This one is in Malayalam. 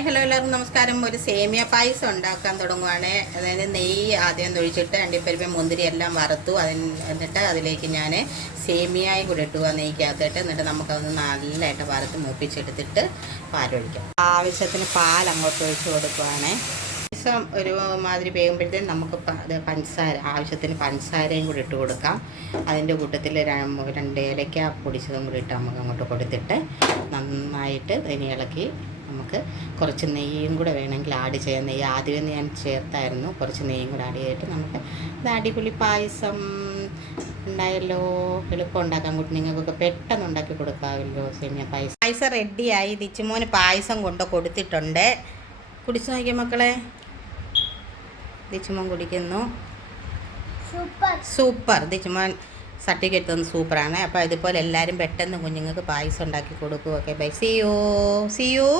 ഹായ് ഹലോ എല്ലാവർക്കും നമസ്കാരം. ഒരു സേമിയ പായസം ഉണ്ടാക്കാൻ തുടങ്ങുവാണ്. അതായത് നെയ്യ് ആദ്യം ഒഴിച്ചിട്ട് അണ്ടിപ്പരിപ്പ് മുന്തിരി എല്ലാം വറുത്തു. എന്നിട്ട് അതിലേക്ക് ഞാൻ സേമിയയും കൂടെ ഇട്ടു ആ നെയ്ക്കകത്തിട്ട്. എന്നിട്ട് നമുക്കതൊന്ന് നല്ലതായിട്ട് വറുത്ത് മൂപ്പിച്ചെടുത്തിട്ട് പാലൊഴിക്കാം. ആവശ്യത്തിന് പാൽ അങ്ങോട്ട് ഒഴിച്ച് കൊടുക്കുവാണ്. പായസം ഒരു മാതിരി വേകുമ്പോഴത്തേക്കും നമുക്ക് പഞ്ചസാര ആവശ്യത്തിന് പഞ്ചസാരയും കൂടി ഇട്ട് കൊടുക്കാം. അതിൻ്റെ കൂട്ടത്തിൽ 2 ഏലക്ക പൊടിച്ചതും കൂടി ഇട്ട് നമുക്ക് അങ്ങോട്ട് കൊടുത്തിട്ട് നന്നായിട്ട് ഇതിനെ ഇളക്കി നമുക്ക് കുറച്ച് നെയ്യും കൂടെ വേണമെങ്കിൽ ആഡ് ചെയ്യാം. നെയ്യ് ആദ്യമേ ഞാൻ ചേർത്തായിരുന്നു. കുറച്ച് നെയ്യും കൂടെ ആഡ് ചെയ്തിട്ട് നമുക്ക് ഇത് അടിപൊളി പായസം ഉണ്ടായല്ലോ. എളുപ്പം ഉണ്ടാക്കാൻ കൂട്ടി നിങ്ങൾക്കൊക്കെ പെട്ടെന്ന് ഉണ്ടാക്കി കൊടുക്കാമല്ലോ സേമിയ പായസം. പായസം റെഡിയായി. ദിച്ചുമോന് പായസം കൊണ്ട് കൊടുത്തിട്ടുണ്ട്. കുടിച്ചു നോക്കിയ മക്കളെ. ദിച്ചുമോൻ കുടിക്കുന്നു. സൂപ്പർ. ദിച്ചുമോൻ സർട്ടിഫിക്കറ്റ് തന്നു. സൂപ്പറാണ്. അപ്പോൾ ഇതുപോലെ എല്ലാവരും പെട്ടെന്ന് കുഞ്ഞുങ്ങൾക്ക് പായസം ഉണ്ടാക്കി കൊടുക്കും. Okay bye. See U.